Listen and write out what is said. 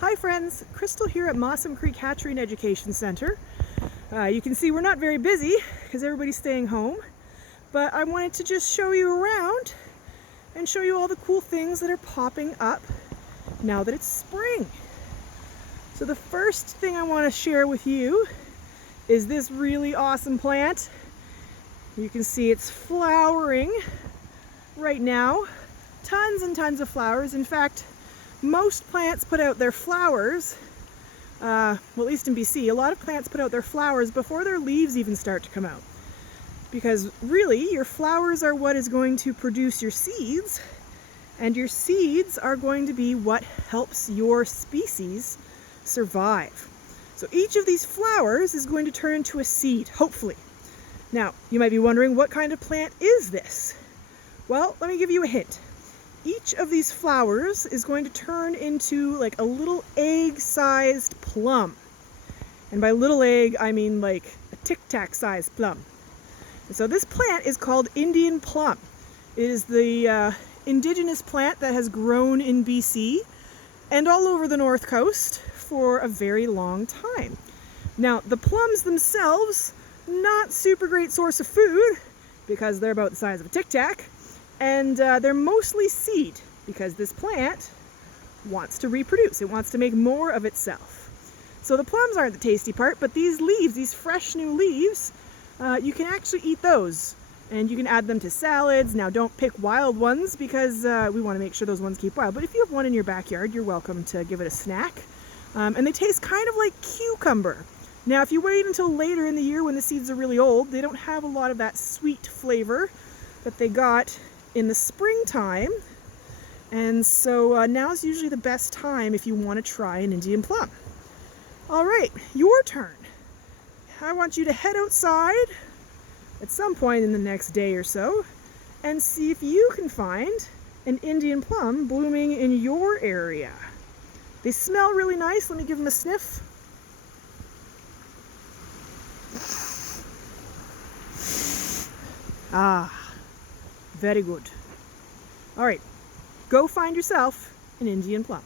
Hi friends, Crystal here at Mossom Creek Hatchery and Education Center. You can see we're not very busy because everybody's staying home, but I wanted to just show you around and show you all the cool things that are popping up now that it's spring. So the first thing I want to share with you is this really awesome plant. You can see it's flowering right now. Tons and tons of flowers. In fact, most plants put out their flowers, well, at least in BC, a lot of plants put out their flowers before their leaves even start to come out. Because really, your flowers are what is going to produce your seeds, and your seeds are going to be what helps your species survive. So each of these flowers is going to turn into a seed, hopefully. Now, you might be wondering, what kind of plant is this? Well, let me give you a hint. Each of these flowers is going to turn into like a little egg-sized plum. And by little egg, I mean like a tic-tac sized plum. And so this plant is called Indian Plum. It is the indigenous plant that has grown in BC and all over the North Coast for a very long time. Now, the plums themselves, not super great source of food because they're about the size of a tic-tac. And they're mostly seed because this plant wants to reproduce. It wants to make more of itself. So the plums aren't the tasty part, but these leaves, these fresh new leaves, you can actually eat those. And you can add them to salads. Now don't pick wild ones because we want to make sure those ones keep wild. But if you have one in your backyard, you're welcome to give it a snack. And they taste kind of like cucumber. Now if you wait until later in the year when the seeds are really old, they don't have a lot of that sweet flavor that they got in the springtime, and so now is usually the best time if you want to try an Indian plum. All right, your turn. I want you to head outside at some point in the next day or so and see if you can find an Indian plum blooming in your area. They smell really nice. Let me give them a sniff. Ah. Very good. All right, go find yourself an Indian plum.